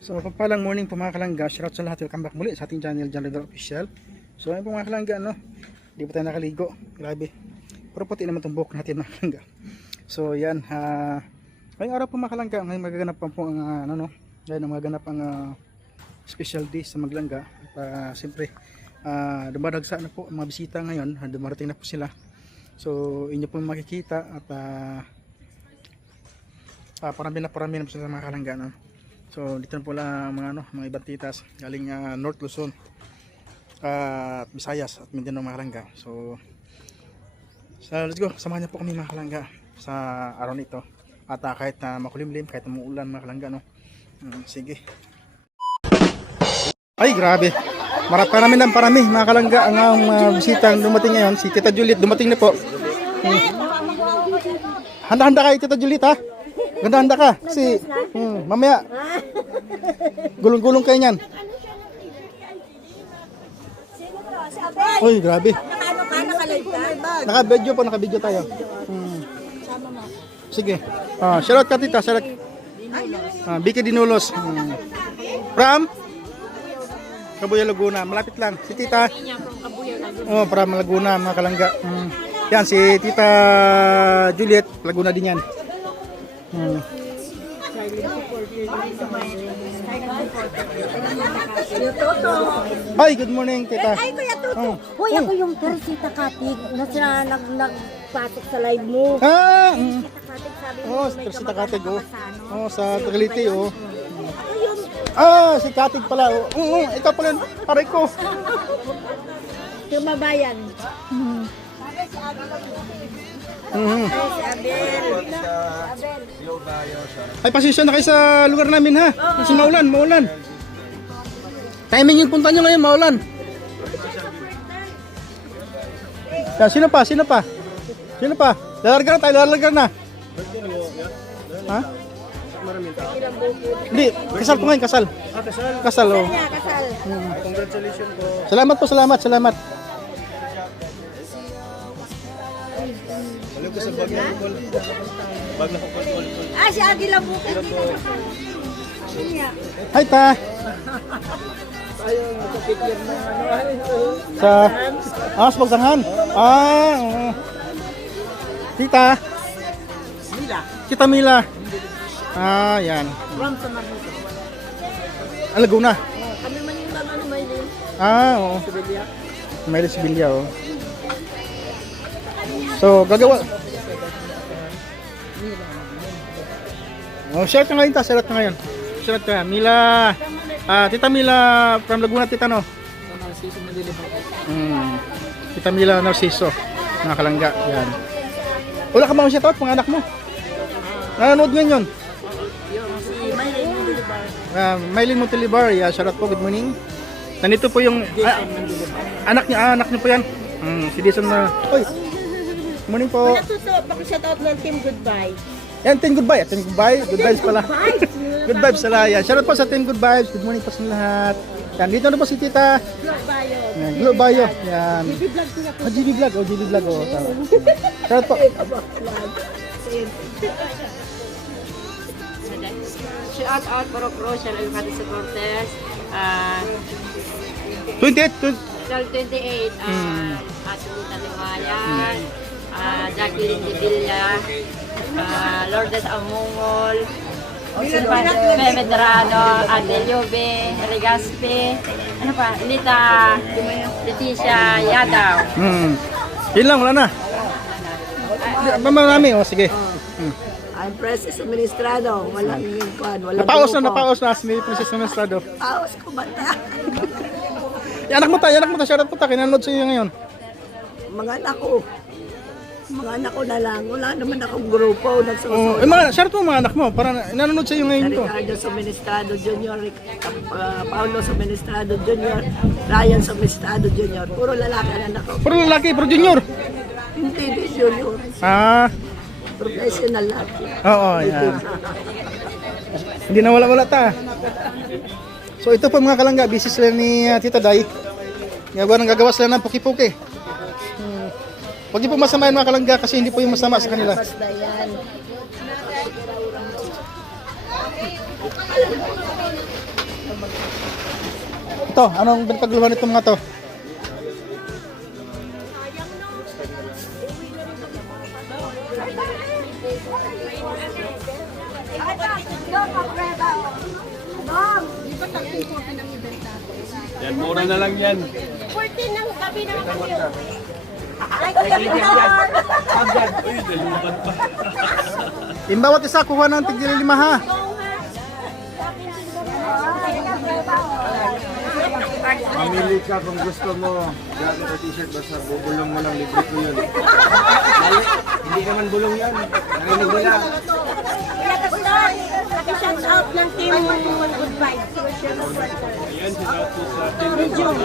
So mapagpalang morning po mga kalangga. Shoutout sa lahat. Welcome back muli sa ating channel, John Redor Official. So ayun po mga kalangga, no? Hindi pa tayo nakaligo. Grabe. Pero puti naman itong buhok natin mga kalangga. So yan. Ngayong araw po mga kalangga, ngayon magaganap pa po ang ngayon magaganap ang special day sa Maglangga. At siyempre dumadagsa na po ang mga bisita ngayon. Dumarating na po sila. So inyo po makikita at parami na po sila mga kalangga, no? So dito na po lang mga ibang titas galing North Luzon at Visayas at Mindanao mga kalangga. So let's go, samahan niyo po kami mga kalangga sa araw nito. At kahit makulimlim, kahit umuulan mga kalangga, no? Sige. Ay grabe, parami mga kalangga ang bisitang dumating ngayon. Si Tita Juliet dumating na po. Handa-handa kayo Tita Juliet, ha? Ganda-handa ka kasi mamaya gulong-gulong kayo niyan. Uy, grabe. Naka-video tayo. Sige. Shoutout ka tita, shoutout. Biki Dinulos. From Kabuya, Laguna. Malapit lang. Si tita. Oh, from Laguna, mga kalangga. Yan, si Tita Juliet, Laguna din yan. Hi, good morning, tita. Ay, Kuya Toto. Hoy, ako yung Teresita Katig na nagpatok sa live mo. Teresita Katig, sabi mo, may Teresita Katig, kamag-anak sa Tagalite, Ako yung... si Katig pala, ikaw pala, pare ko. Yung mabayan. Si Abel. Ay, pasensya na kayo sa lugar namin, ha? Kasi maulan. Timing yung punta nyo ngayon, maulan. Sino pa? Lalarga na. Ha? Hindi, kasal po ngayon, kasal. Kasal, oh. Kasal. Congratulations po. Salamat. Si Agila Bukid. Hi, ta. Sa Pagsangan. Tita. Tita Mila. Yan. From San Marcos. Laguna. Kami man yung Maylin. Oo. Maylin Sibilya, oh. So, gagawa. Shout ka ngayon, Shout ka. Mila. Tita Mila from Laguna, tita, no? Tita Mila Narciso. Mga kalangga. Yan. Wala ka bang shoutout mga anak mo? Nanonood ngayon yun? Si Maylin Montilibar. Maylin Montilibar. Yeah, shoutout po. Good morning. Nandito po yung anak niyo po yan. Si Jason na. Oy. Good morning po. Wala to, paki-shoutout ng Team Goodbye. Yan, Team Goodbye. Good vibes pala. Good vibes pala. Yan. Shoutout po sa Team Good Vibes. Good morning po sa lahat. Yan, dito na po si Tita Glo Bayo. Yan. GB Vlog. GB Vlog. Shoutout po. Shout out para Croatia ang ating supporters. 28. 28 Asulitan Limayan, Jacqueline de Villa, Lourdes Amungol, Medrano, Adelio B, Regaspe, ano pa, Leticia Yadaw. Yun lang, wala na. Marami, sige. I'm Princess Administrado. Walang kuwan, walang Napaos na si Princess Administrado. Paos ko ba ta? Anak mo ta, shoutout po ta, kinanood sa iyo ngayon. Mga anak ko na lang. Wala naman akong grupo. Shoutout mo mga anak mo, para nanonood sa iyo ngayon to. Ricardo Suministrado Jr., Paulo Suministrado Jr., Ryan Suministrado Jr. Puro lalaki ang anak ko. Puro lalaki, puro junior. Hindi junior. Professional laki. Oo, yan. Hindi na wala ta. So ito po mga kalangga, busy sila ni Tita Day. Gagawa sila ng puki-puki. Huwag niyo po masamayan mga kalangga kasi hindi po yung masama sa kanila. Basta yan. Ito, anong pinagkaguluhan nito mga to? Yan, mura na lang yan. 14 ng gabi na kami. Ay, Yung bawat isa kuha ng tigil 5 ha. Mamili ka kung gusto mo. Jacket o t-shirt, basta bubulong mo lang, libre ko yun. Hindi naman bulong yan. Narinig nila. Kaya Kastan, shout out ng team One Good Vibes. Ayan, sila po sa ating good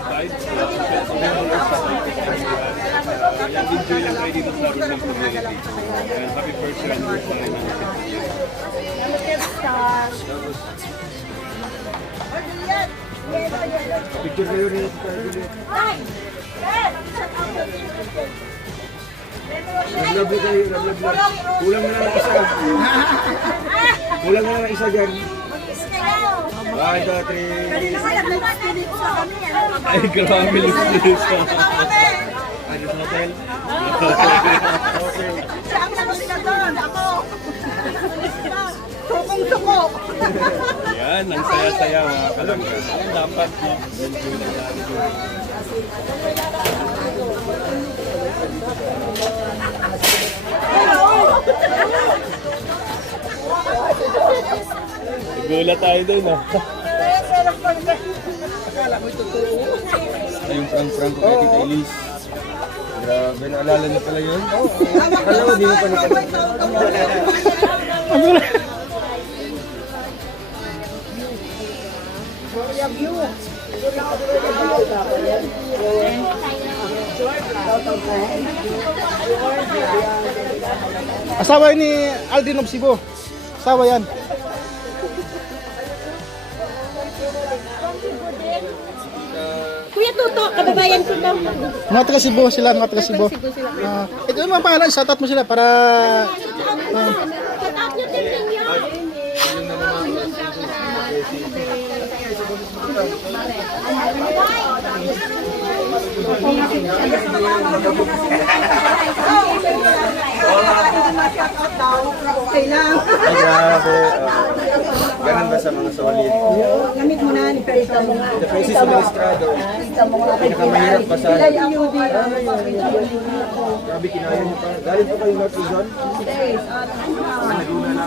vibes. Enjoy lang tayo dito sa Room Community. And happy first anniversary natin. Picture kayo rin. Nag-love kayo, nag-love. Kulang na lang ang isa. Kulang na lang ang isa dyan. 1, 2, 3. Ay, grabe linis. Ano sa hotel? Yan, ang saya-saya mga kalangga. Dapat no, enjoy na natin. Nagulat tayo doon ah. Yung prank-prank ko kay Tita Elise. Grabe, naalala niyo pala yun? Akala ko, di mo pa nakapagod. Asawa ni Aldrin of Cebu. Asawa yan. Kuya Tuto, kababayan ko daw. Mga taga Cebu sila, mga taga Cebu. Ito yung mga pangalan, shoutout mo sila para... Shout out nyo din ninyo. Ay, grabe. Ganun ba sa mga solid? Lamig mo na, ipalita mo nga. The crisis of Estrado. Pinakamahirap pa sa... Grabe, kinaya niyo pa. Galing po kayo North Luzon? Naguna na.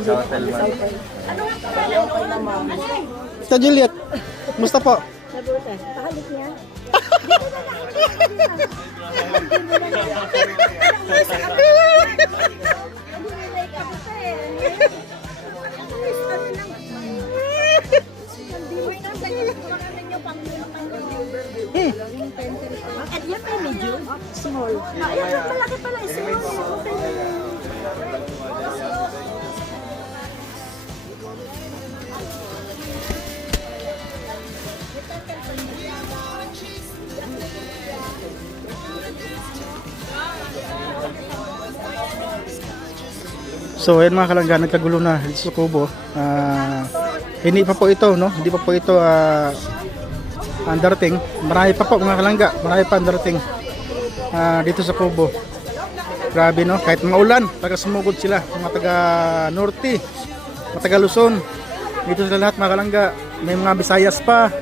Sa hotel man. Tita Juliet, musta po? Pahalik niya. At yan pa medyo small. Ayan, malaki pala small. So ayan mga kalangga, nagkagulo na dito sa Kubo. Hindi pa po ito, no? Hindi pa po ito ang darating. Marami pa po mga kalangga, marami pa ang darating dito sa Kubo. Grabe, no? Kahit maulan, taga sumugod sila, mga taga Norte, mga taga Luzon. Dito sila lahat mga kalangga. May mga Visayas pa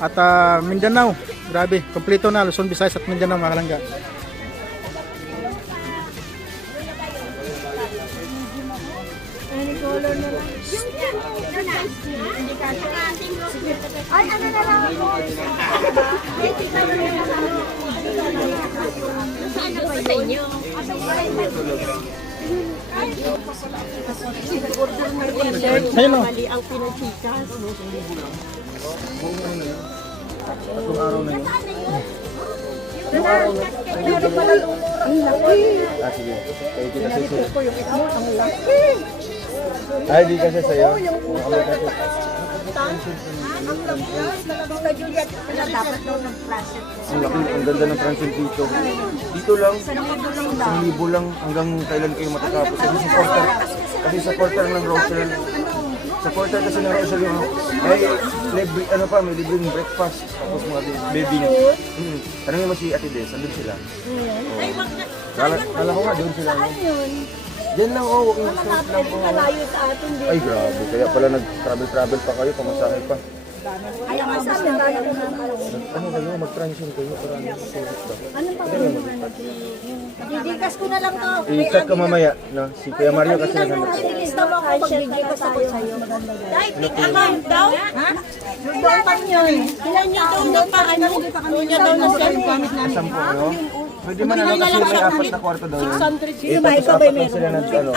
at Mindanao. Grabe, kompleto na Luzon, Visayas at Mindanao mga kalangga. Ay, ano na lang ako? Saan na ba sa inyo? Ayun, no? Mali ang pinachikas. Tatlong araw na yun. Ah, sige. Thank you kasi sa'yo. Ay, di kasi sa'yo. Kami kasi. Dapat daw ng plastic. Ang laki, ang ganda ng transit dito. Dito lang, 1,000 lang hanggang kailan kayo matatapos. Kasi sa portal ng Rosel, sa portal kasi ng Rosel yung may libre, ano pa, may libreng breakfast. Tapos mga baby. Tanongin mo si Ate Des, andun sila. Kala ko nga doon sila. No? Diyan lang, walking street lang po. Malayo sa atin din. Ay grabe, kaya pala nag-travel pa kayo, pamasahe pa. Kaya nga sa amin, kaya ko na Ano kayo, mag-transition kayo para service ba? Anong pang didikas ko na lang to. I-chat ka mamaya, no? Si Kuya Mario kasi naghanap. Ilista mo ako pag didikas ako sa'yo. Dahil pick amount daw? Ha? Doon pa yun. Ilan niyo daw na pa ano? Doon niya daw na gamit namin. 10 ano? Pwede man ano kasi may 4 na kwarto daw yun. 600. Yung mga ikaw ba'y meron? Sila ng ano.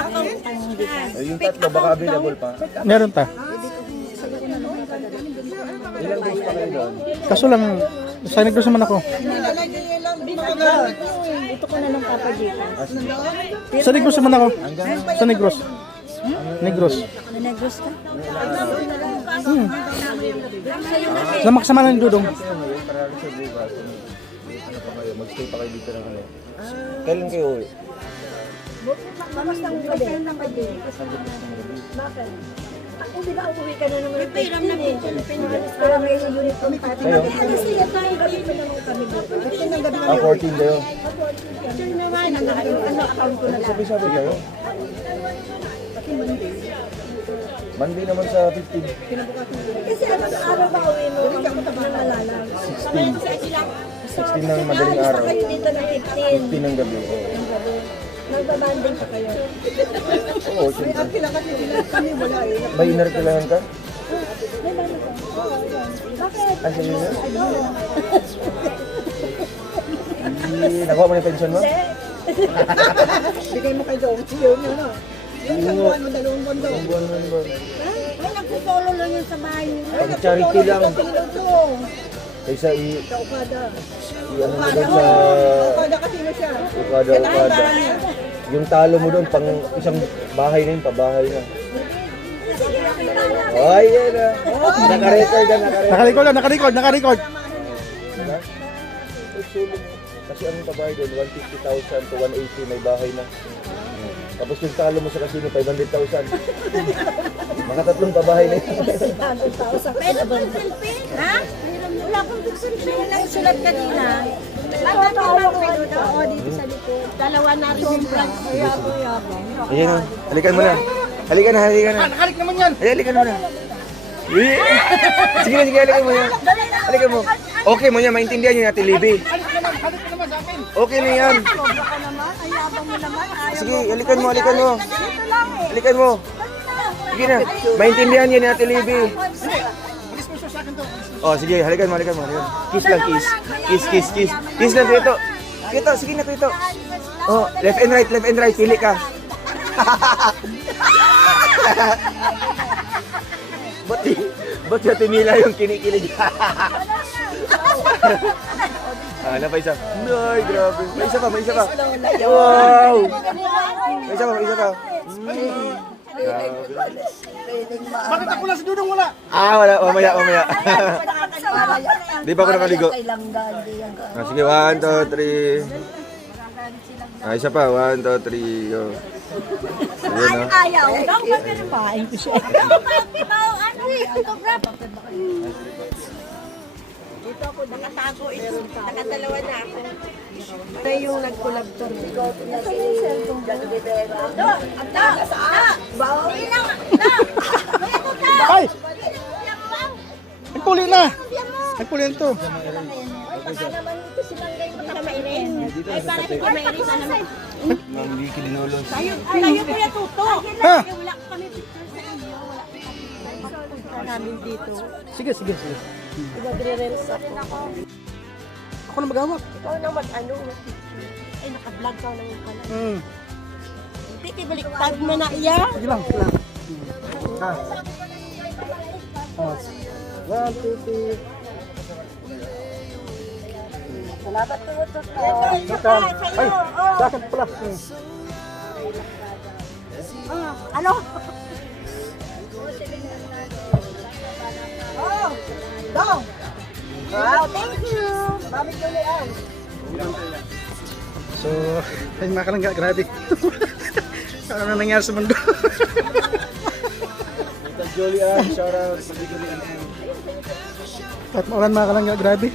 Yung tatlo, baka available pa. Meron ta. Ilang days pa kayo doon? Kaso lang, sa Negros naman ako. Ito ko na lang papagitan. Sa Negros naman ako. Sa Negros. Negros. Negros ka? Sama lang yung Dudong. Para sa bukas. Ano pa kayo? Mag-stay pa kayo dito ng ano? Kailan kayo uwi? Mamas ng gabi. Bakit? Hindi ba uwi ka na naman? Piram na po. Para may unit kami pati. Kayo? Kasi yan tayo gabi pa naman kami dito. Kasi ng gabi 14 kayo? Picture naman. Ano account ko na lang. Sabi kayo? Monday naman sa 15. Kasi ano sa araw ba uwi mo? Nang malalang. 16 ng madaling araw. Kayo dito ng 15. 15 ng gabi. Oo. Nagbabanding pa kayo. Oo, siyempre. May inner kailangan ka? Bakit? Ah, sige na. Nakuha mo na yung pension mo? Bigay mo kay Dong. Yun, ano? Yung isang buwan mo, 2 buwan daw. Buwan mo ba? Ay, nagpupolo lang yun sa bahay. Pag charity lang. Kaysa Kaukada. ano mo doon sa... Kaukada kasi mo siya. Ukada. Yung talo mo doon, pang isang bahay na yun, pabahay na. Ay, yan na. Naka-record na, naka-record. Nakarecord. Diba? Kasi ang pabahay doon, 150,000 to 180, may bahay na. Tapos yung talo mo sa casino, 500,000. Mga 3 pabahay na yun. 100,000. Pwede ba yung selfie? Ha? Wala akong selfie. Wala yung sulat kanina. Bakit tayo kayo daw? O, dito sa likod. Dalawa na rin yung plan. Ayan o, halikan mo na. Halikan na. Nakalik naman yan. Ay, halikan mo na. Sige, halikan mo yan. Halikan mo. Okay mo yan, maintindihan niyo natin, Libby. Okay na yan. Sige, halikan mo. Halikan mo. Sige na, maintindihan niyo natin, Libby. Oh, sige, halikan mo. Kiss lang, kiss. Kiss. Kiss lang, Krito. Krito, sige na, Krito. Oh, left and right, pili ka. Ba't siya tinila yung kinikilig? Ano pa isa? Ay, grabe. May isa pa. Wow! May isa pa. Bakit ako lang si Dudong wala? Wala. Mamaya. Di pa ako nakaligo. Sige, 1, 2, 3. Isa pa, 1, 2, 3. Go. Ayan o. Ayaw. Pain ko siya. Dito ako nakatago. Nakatalawa na ako. Ito yung nag-collab to. Ito yung cellphone dyan. Ang taga saan? Bawi lang. Ay! Nagpuli na to. Baka naman ito silang kayo matamairin. Ay, para ito mairin na naman. Mang Vicky Dinolos. Tayo kuya tuto. Ha? Wala kami picture sa inyo. Wala kami namin dito. Sige. Magre-reels ako. Ako na maghawak. Ikaw na mag-ano. Ay, naka-vlog ka lang pala. Hindi, baliktad mo na iya. Sige lang. Ha? 1, 2, 3. Salamat po ito. Ay, sa akin pala. Ano? Oh, go. Wow, thank you. Mami ko lian. So, ayun mga kalangga, grabe. Ano na nangyari sa mundo? Tita Julian, shout out sa Big Julian M. At maulan mga kalangga, grabe.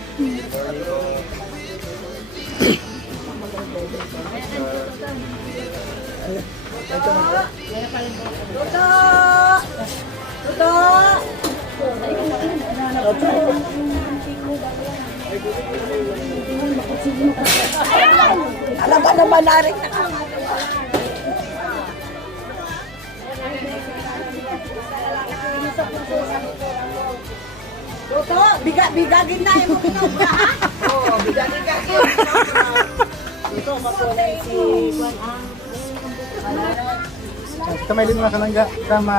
Tuto. Tuto. Alam ka naman narin na Tuto, bigagin na yung mga ha? Oo, bigagin. Tuto, makulay si Juan Kamay din mga kalangga, kama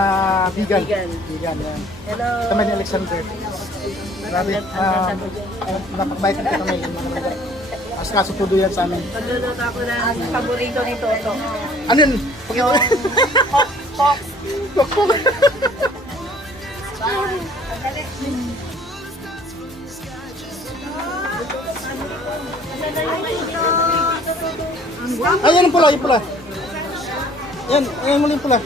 Bigan. Bigan, yan. Hello. Kamay ni Alexander. Grabe, napakbait ka kamay din mga kalangga. As kaso tudo yan sa amin. Magluluto ako na ang paborito ni Toto. Ano yun? Yung pok. Pokpok. Ay, yan yung pula, yung pula. Yan, yan muli yung pula.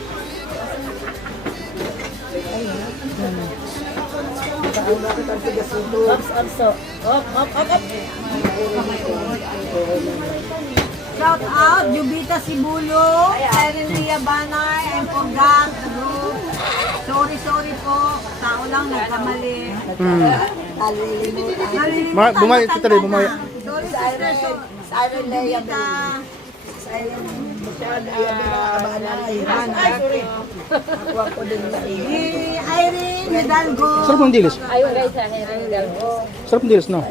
Shout out, Jubita Sibulo, Erin Lia Banay, and forgot the group. Sorry po, tao lang nagkamali. Nalilimutan. Bumaya, tita Lee, bumaya. Sorry sister, Siren Lia Banay. Irene Hidalgo. Sarap ng dilis. Ayun guys, sa Herendal. Sarap ng dilis, no?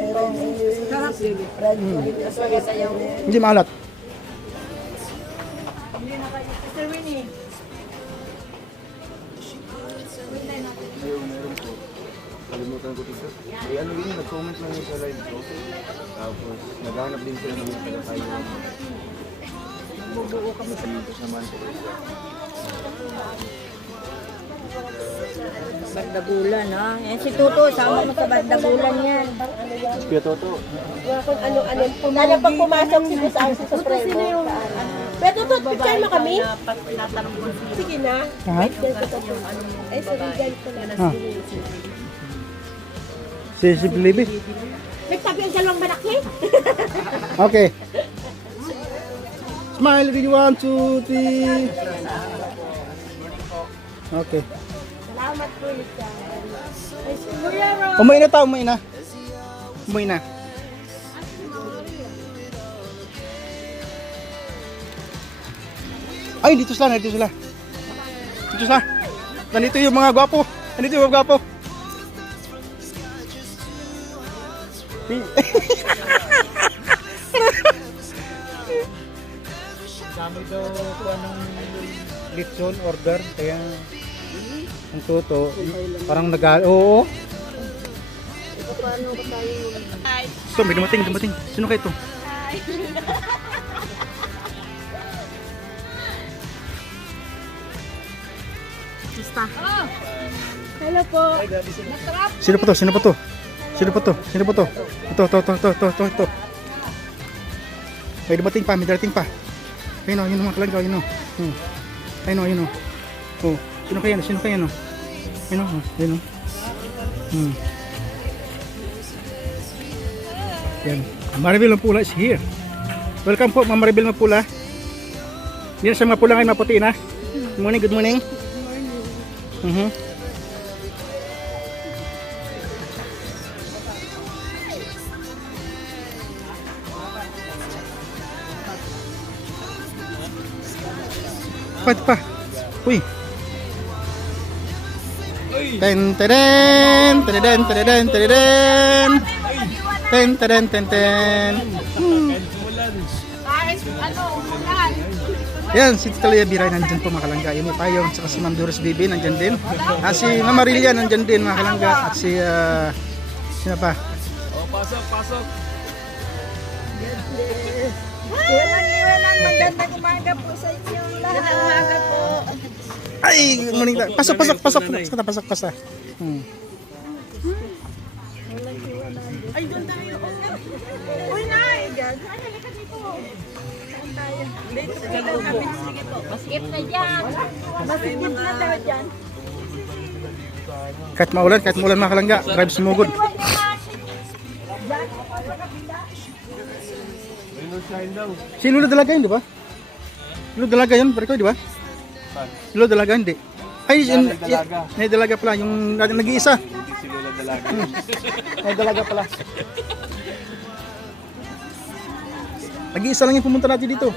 Hindi maalat. Kalimutan ko dito. Eh ano yun, nag-comment lang yun sa live ko. Tapos naghanap din sila ng mga tayo. Bubuo kami sa naman ko. Bandagulan ha. Yan si Tuto, sama mo sa bandagulan yan. Kuya Toto. Sana pag pumasok si Boss Arce sa Supremo. Pero picture mo kami? Sige na. Ha? Ay, sorry, ganito na. Ha? Si Bilibi. Nagtabi ang dalawang banak niya. Okay. Smile, 3, 1, 2, 3. Okay. Salamat po, Lisa. Umuwi na tao, umuwi na. Umuwi na. Ay, dito sila, dito sila. Dito sila. Nandito yung mga gwapo. Nandito yung mga gwapo. Dami daw kung anong litson order. Kaya ang Toto, parang oo. Ito, may dumating. Sino kayo ito? Hello po. Sino pa to? Ito. May dumating pa, may darating pa. Ayun o, yun mga kalangga, yun o. Ayun o. Oh, sino kaya no? Ayun o. Yan. Maribel Mapula is here. Welcome po, Ma'am Maribel Mapula. Yan sa Mapula ngayon, maputi na. Good morning. Pa. Uy. Ten. Yan, si Tita Lea Biray nandyan po mga kalangga. Yun yung Payong, saka si Ma'am Doris Bibi nandyan din. At si Ma'am Marilia nandyan din mga kalangga. At si, sino pa? Pasok. Iwanan, magandang umaga po sa inyo lahat. Magandang umaga po. Ay, good morning. Pasok. Pasok. Maskip na dyan. Masigit na daw dyan. Kahit maulan mga kalangga, drive sumugod. Si Lolo Dalaga yun, di ba? Lolo Dalaga yun, pare ko, di ba? Lolo Dalaga, hindi. Ay, may dalaga pala, yung nag-iisa. Hindi si Lola Dalaga. May dalaga pala. Nag-iisa lang yung pumunta natin dito.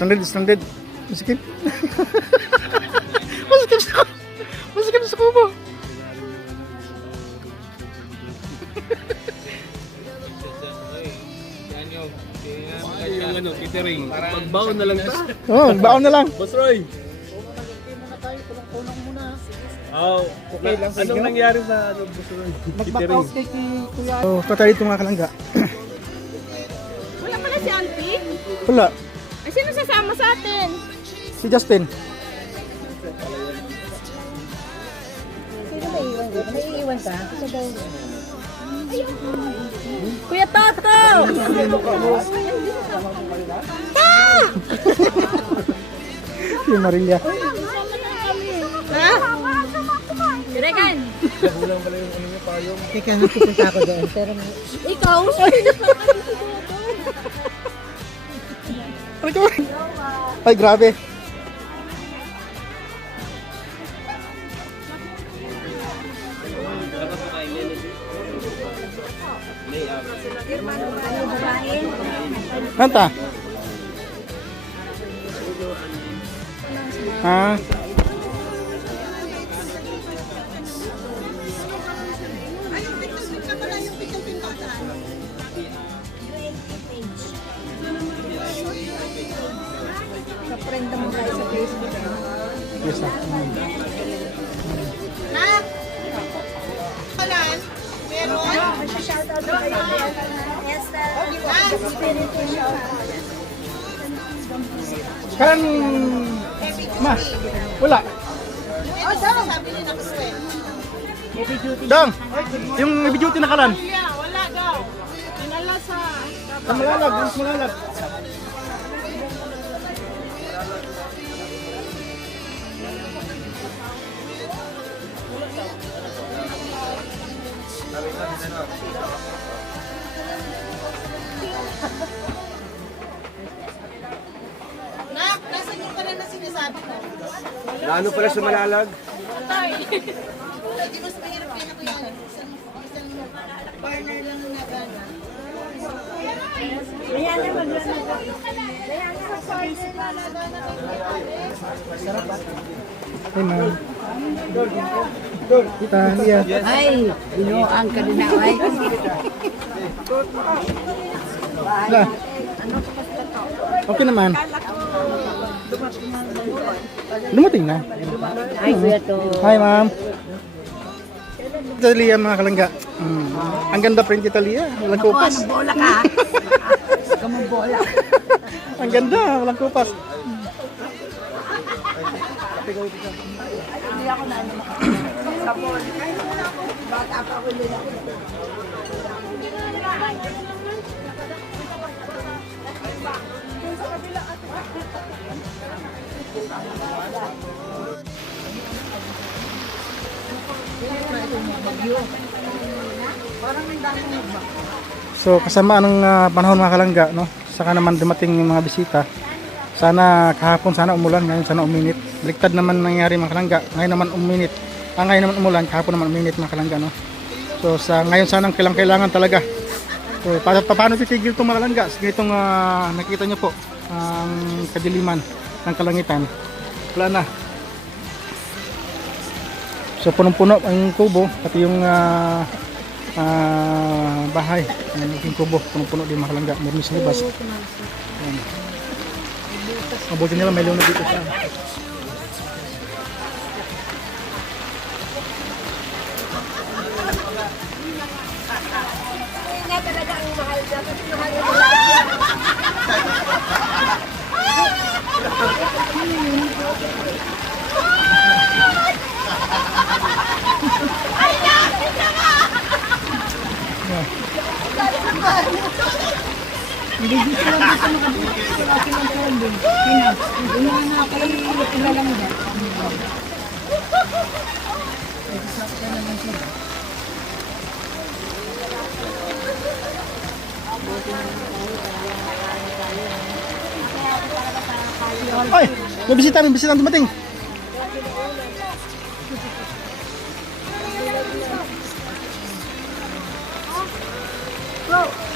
Standard. Masikip. Masikip sa kubo. Yung ano, catering. Pagbaon na lang ta. Oh, baon na lang. Boss Roy. Oh, okay lang. Anong nangyari sa ano, Boss Roy? Catering. So, patay dito mga kalangga. Wala pala si Auntie? Wala, Ay, sino sasama sa atin? si Justin. Sino may iwan ko? May iiwan ka? Sino daw? Kuya Toto! Si Marilia. Ha? Regan! Teka, nagpupunta ako doon. Pero Ikaw? Sabi niya pa Ay, grabe. Nanta? Ah. sa friend mo tayo sa Facebook. Yes, ah. Shoutout na kayo. Yes, Espiritu shoutout. Kan Ma, wala. Dong, yung heavy duty na kalan. Wala daw. Tinala sa... Malalag, mas malalag. Nak, nasan yung pala na sinasabi ko? Naano pala sa Malalag? Di mas mahirap kayo na kuya. Isang partner lang na gana. Kaya na maglalaga. Kaya na mag-partner na Hey, ma'am. Kita, iya. Ay, binuang ka din na, ay. Lah. Okay naman. Dumating na. Ay, kuya to. Hi, ma'am. Talia mga kalangga. Ang ganda print kita Lia, walang kupas. Bola ka. Bola. Ang ganda, walang kupas. So kasama ng panahon mga kalangga, no? Saka naman dumating yung mga bisita. Sana kahapon sana umulan, ngayon sana uminit. Baliktad naman nangyari mga kalangga. Ngayon naman uminit. Ngayon naman umulan, kahapon naman uminit mga kalangga, no? So sa ngayon sanang kailangan talaga. So paano titigil itong mga kalangga? Sige itong nakita nyo po ang kadiliman ng kalangitan. Wala na. So punong-puno ang kubo pati yung bahay ng kubo punong-puno din mga kalangga. Meron sa libas. Mabuti nila may lunod dito sa nga talaga ang mahal na. Kasi mahal na. Ay, nakita ka! Hindi dito lang dito nakadito sa akin ng trending. Pinas. Yung mga nakailang ba? Ay, may bisita dumating.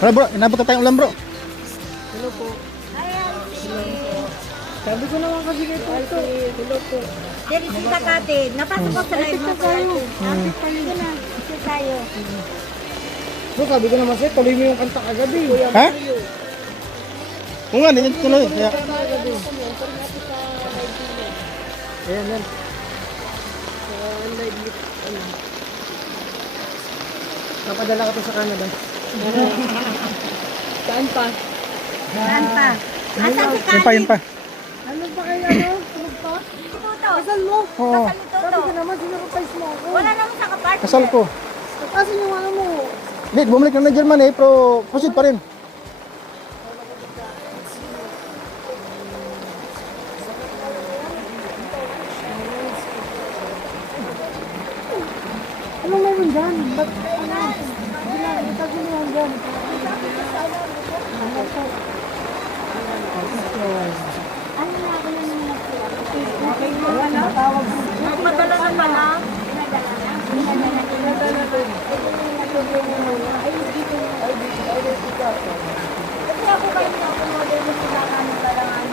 Wala bro, inabot na tayong ulam bro. Sabi ko naman kasi kay Toto. Hello po. Dali si Takate, napasok ko sa live mo tayo. Sige na, sige tayo. Bro, sabi ko naman sa'yo, tuloy mo yung kanta kagabi. Ha? Oo nga, hindi tuloy. Kaya, Ayan yan. Napadala ka to sa Canada. Saan pa? Saan pa? Asan si yun pa, yun pa. Ano pa kayo ano? Tulog pa? Tuto? Kasal mo? Oo, Kasal ni Sabi Tuto? ko naman, sinurprise mo ako. Wala naman sa kapartner. kasal ko. Asan yung ano mo? Hindi, bumalik na ng German pero proceed pa rin. Ano meron dyan? Ba't ano? Hindi na, itago mo yan dyan. Magpadala na pala. Kasi ako kayo na ako model mo sila kanin balangan.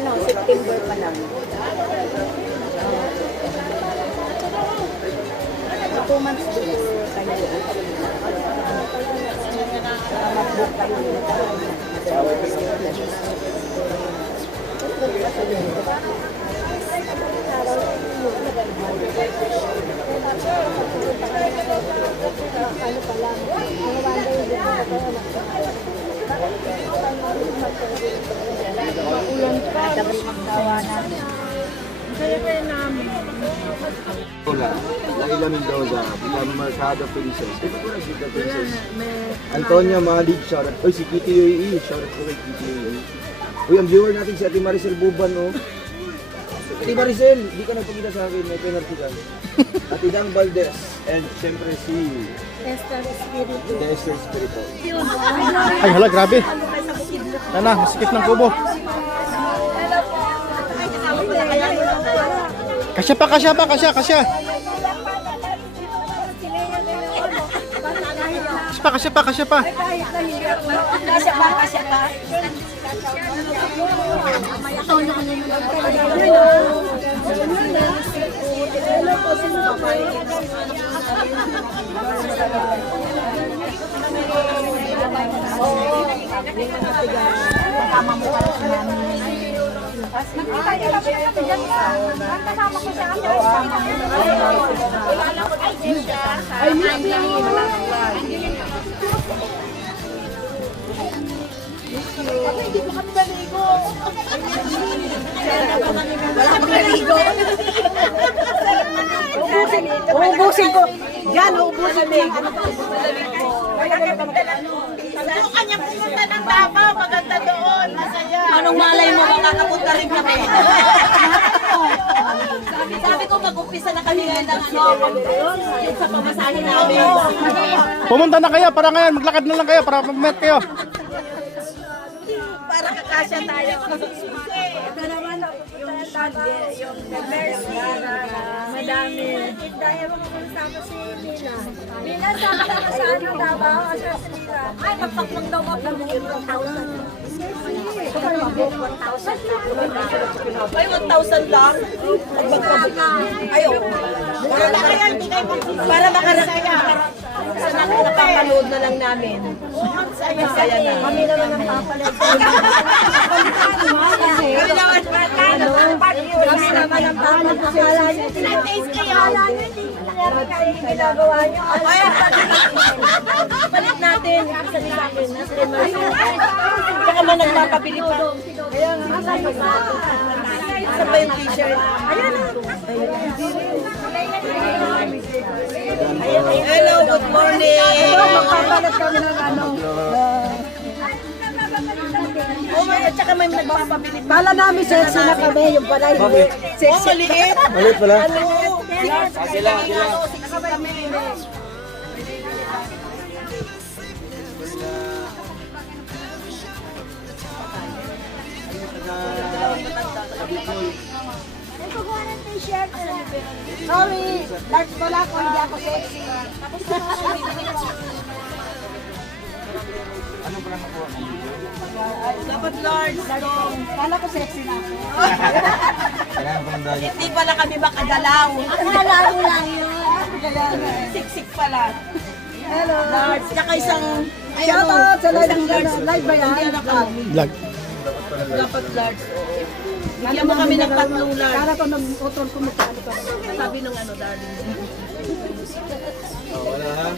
Ano, September pa lang. 2 months before kayo. Mag-book kayo. Hola, Laila Mendoza, Villa Mercado Princess. Ito po na si The Princess. Antonia Malik, shoutout. Uy, si Kitty UAE, shoutout po kay Kitty UAE. Uy, ang viewer natin si Ate Maricel Buban, oh. Ate Maricel, di ka nagpakita sa akin, may penalty ka. Ate Dang Valdez, and syempre si Esther Espiritu. Esther Espiritu. Ay hala, grabe. Yan na, masikip ng kubo. Kasya pa, kasya pa, kasya, kasya. Kasya pa, kasya pa, kasya pa. Kasya pa, kasya pa. Uubusin ko. Yan, uubusin ko. Yung kanyang pumunta ng Davao, maganda doon, masaya. Anong malay mo makakapunta rin kami? Sabi ko mag-umpisa na kami ng ano, yung sa pamasahin namin. Pumunta na kayo para ngayon, maglakad na lang kayo para mag-met kayo. Para kakasya tayo. Ito naman, yung tagge, yung mercy. Madami. Dahil makakapunta ko si Mina. Mina, sama ka sa ano Davao? Sa Mina. Ay, magpaklong daw ako ng 1,000. Ay, 1,000 lang? Ayaw. Para makarasaya. Para napapanood na lang namin. Masaya na. Kami naman ang papalit. Kami naman ng papa. Akala niyo, akala niyo, hindi nangyari kayo yung ginagawa niyo. Balik natin. Sabi sa akin, nasa remarso. Tsaka man nagpapabili pa. Kaya nga, isa pa yung t-shirt. Ayan o. Hello, good morning. Hello, magpapalat kami ng ano. Oh my God, tsaka may nagpapabili. Kala namin sexy na kami, yung pala hindi. Sexy. Oh, maliit. Maliit pala. Sila kami. Sorry, large pala ako, hindi ako sexy. Ano pala nakuha mo? Dapat large. Kala ko sexy na ako. Kailangan pa ng diet. Hindi pala kami makagalaw. Akala ko lang yun. Siksik pala. Hello. Large. Tsaka isang... Shout out sa live ba yan? Vlog. Dapat large. Bigyan mo kami ng tatlong large. Kala ko nag-utol ko magkano ka. Sabi ng ano, darling. Wala ha?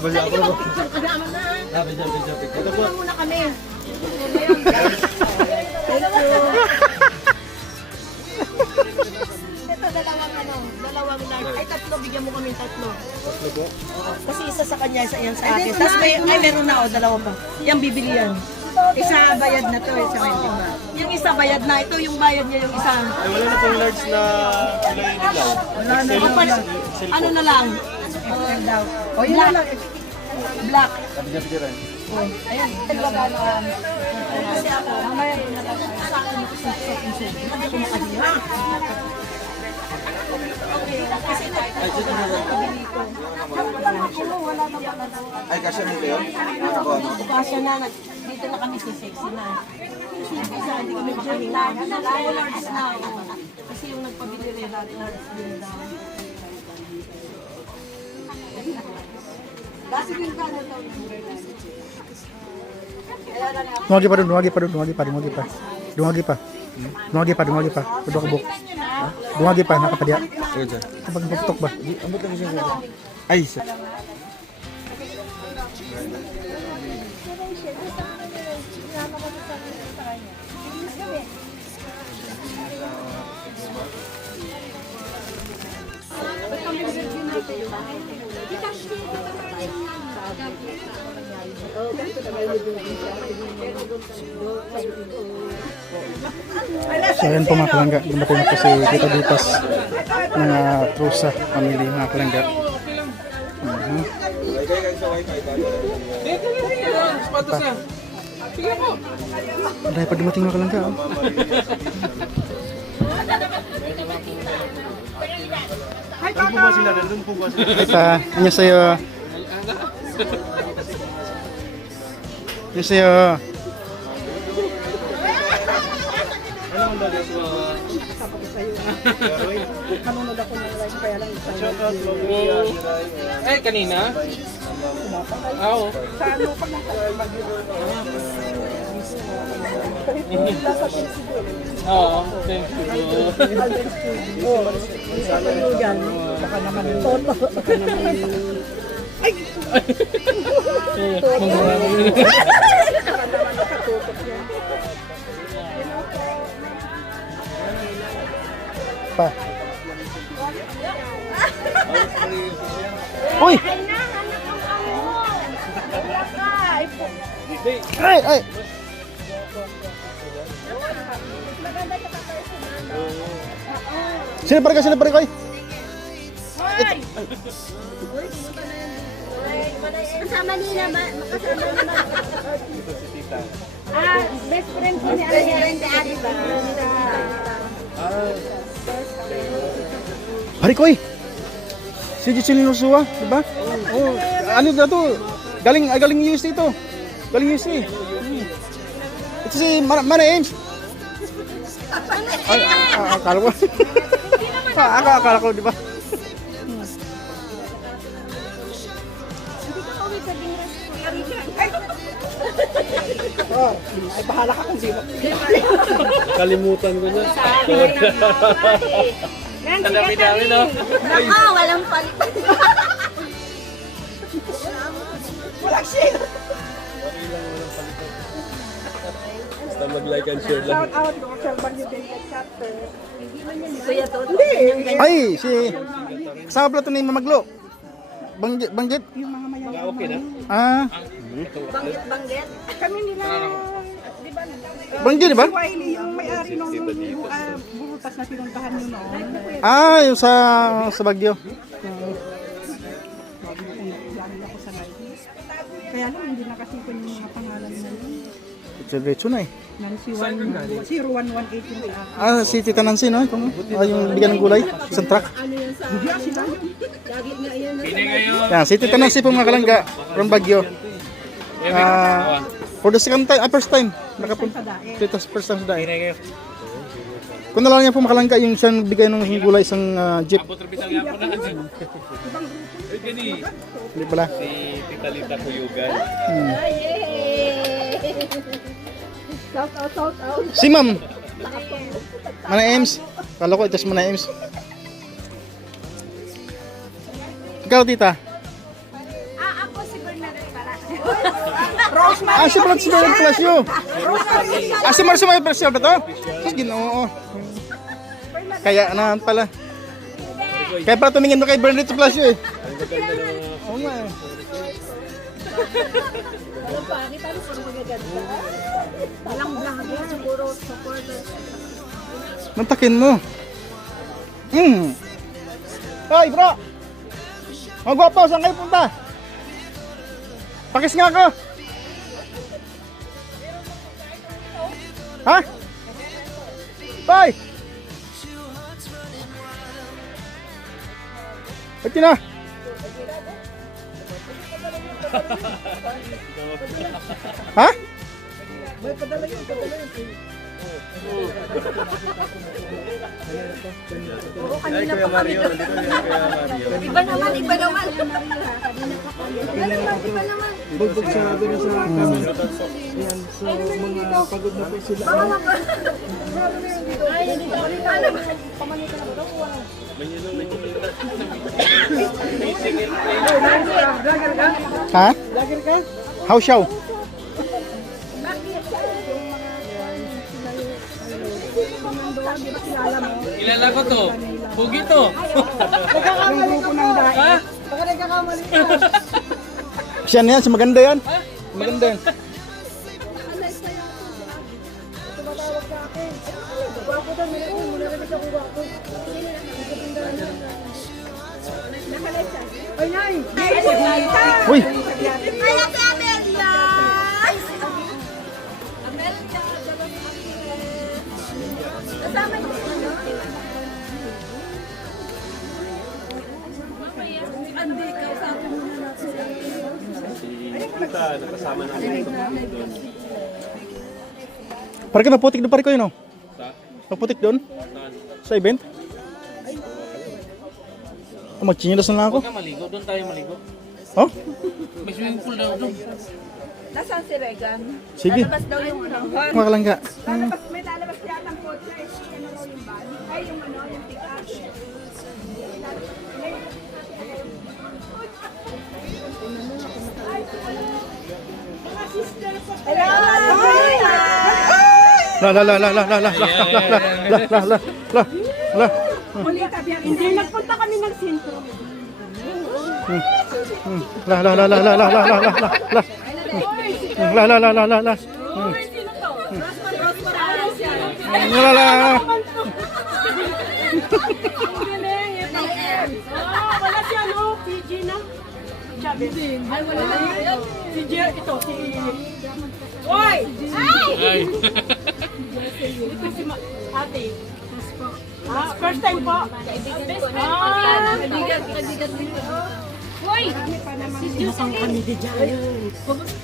Basta ako. Ito po. Muna kami. Ito dalawang large. Ay, tatlo. Bigyan mo kami tatlo. Tatlo po. Kasi isa sa kanya, isa yan sa akin. Tapos meron na, dalawa pa. Yan, bibili yan. Isa bayad na to, isa may timba. Yung isa bayad na, ito yung bayad niya, yung isa. Ay, wala na pong large na kulay dilaw. Ano na lang? Daw. O, yun na lang. Black. Sabi niya pikiran. Ayan. Kasi ako, mamaya yung sa akin ito sa hindi ko makadiya. Okay, kasi Ay, kasya nito yun? Ako, ano? Kasya na, dito na kami sa sexy na. Isa, hindi kami makahinga. Ako large na. Kasi yung nagpabili rin, large din daw. Kasi din ka na daw. Dumagi pa dun, dumagi pa dun, dumagi pa, dumagi pa. Dumagi pa. Dumagi pa, dumagi pa. Tudok buk. Dumagi pa, nakapadya. Sige dyan. Kapag putok ba? Ambot lang siya. Ay, sa... So ayan po mga kalangga, dumating na po si Tita Ditas ng Trusa family mga kalangga. Dahil pa dumating mga kalangga. Oh. Doon po ba sila? Doon po ba sila? Ay pa, ano sa'yo? Ano sa'yo? Ano ang dali sa mga... Kanunod ako ng live kaya lang isa. Shout out mo. Eh, kanina? Oo. Sa ano pa ng Oo, thank you. sa Panyugan. Baka naman toto. Baka naman ay! Pa. Uy! Ay! Ay! Sino pa rin ko? Kasama nila ba? Kasama nila. Best friend ko ni Best friend ni Adi ba? Pare ko si Jitsilin Ursua, di ba? Oh, ano na to? Galing UST ito. Galing UST. Ito si Mana Ames. Akala ko. Akala ko, di ba? Oh, ay bahala ka kung di mo. Kalimutan ko na. Yan, Ang dami-dami, no? Naka, walang palitan. Walang share. Basta mag-like and share lang. Shout out ko sa Bandibengat chapter. Kuya Toto. Ay, si kasama pala ito ni Mamaglo. Banggit. Okay na? Ah, Banggit. Kami nila, di ba? Banggit, di ba? Si Wiley, yung may-ari nung burutas na pinuntahan nyo noon. Ah, yung sa Baguio. Lalo ako sa live. Kaya lang, hindi nakasipin yung mga pangalan na yun. Diretso na eh. Nang si 0118 yung sa Ah, si Tita Nancy, no? Ito, yung bigyan ng gulay. Isang truck. Yan, si Tita Nancy po mga kalangga from Baguio. For the second time, first time. Nakapunta. First time sa dahil. Kung nalaman niya po makalangga yung siyang bigay ng gulay isang jeep. Hindi pala. Si Tita Lita Kuyugan. Shout out. Si Ma'am. Mana Ems. Kala ko ito si Mana Ems. Ikaw, Tita. Ako si Bernadette para. Ah, si Brad Smith Palacio. Ah, si Marcio may Palacio ba to? Sus, ginoo. Kaya na pala. Kaya pala tumingin mo kay Bernadette Palacio eh. Oo nga eh. Walang vlogger, siguro supporter. Mantakin mo. Hoy, bro. Magwapo, saan kayo punta? Pakis nga ako. Ha? Hoy! Ba't yun na? Ha? Ay, Kuya Mario. Nandito na yung Kuya Mario. Iba naman. Iba naman. Bugbog sa doon sa yan, so mga pagod na po sila. Ha? How show? Kilala ko to. Pugi to. Yung grupo ng dahil. Siya na yan, si maganda yan. Maganda yan. Ay, Nay! Uy! Kaya si Amelia! Amelia! Kasama niyo. Andi, kausapin mo na natin. Si Tita, nakasama namin doon. Parang ka naputik doon, pare ko yun, no? Sa? Naputik doon? Saan? Sa event? Oh, mag-chinilas na lang ako. Huwag ka maligo, doon tayo maligo. Oh? May swimming pool daw doon. Nasaan si Regan? Sige. Lalabas daw yung ano. Mga kalangga. May lalabas yata ang kotse. Ano raw yung van? Ay, yung ano, yung pick-up. La la la la la la la la la la la la la. Hindi, nagpunta kami ng sentro. La la la la la la la la la la. La la la la la la. La la la. Wala si ano, si Gina. Chavez. Ay, wala na. Si Gina, ito, si... Oy! Ay! Ito si ate. First time po. Kaibigan dito. Hoy! Mukhang kami di dyan.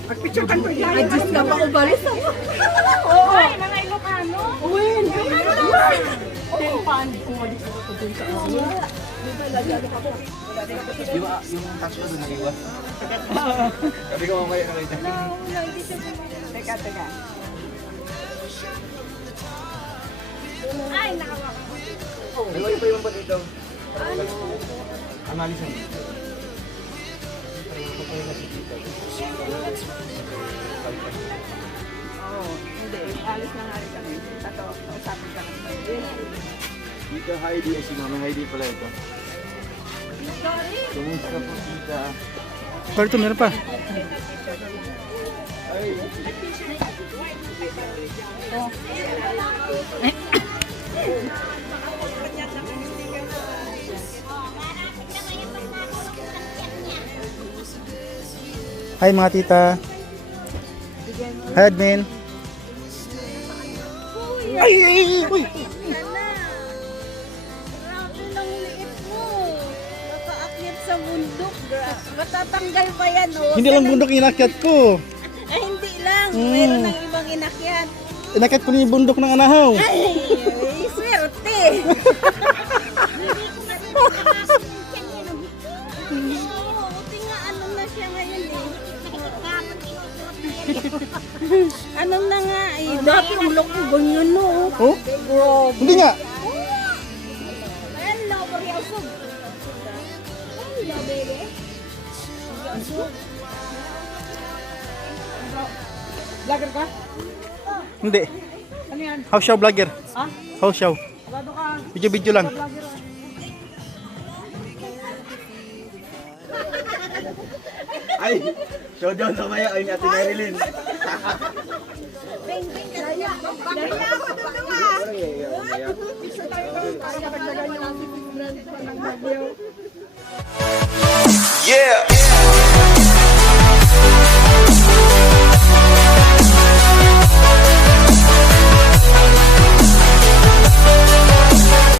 Pag-picture kan ko dyan. Adjust ka pa ubalis ako. Oo. Ay, mga Ilocano. Uwin. Tempan. Umalis ako dun sa awa. Yung tax ko doon nag-iwas. Sabi ko mamaya na kayo. Teka. Ay, nakawa. May pa yung pa dito. Analisan. Hindi, alis na nga rin kami. Tato, usapin ka lang. Dito Heidi, si Mama Heidi pala ito. Kumusta po tita? Pero ito meron pa. Hi mga tita. Hi admin. Uy! Grabe ng liit mo. Nakaakyat sa bundok. Matatanggal pa yan, oh. Hindi lang bundok inakyat ko. Ay, hindi lang. Meron ng ibang inakyat. Inakyat ko na yung bundok ng anahaw. Ay, swerte. Oo, buti nga ano na siya ngayon eh. Anong na nga eh. Dati ang laki ganyan no. Oh? Hindi nga. Hello, Mariaso. Hello, baby. Vlogger ka? Hindi. Ano yan? House show vlogger. Ha? House show. Bagado ka. Video lang. Vlogger ka. Ay! Showdown sa maya ay ni Ate Marilyn. Bing, bing, kaya. Kaya ako dalawa. Isa tayo kaya dagdagan yung Yeah!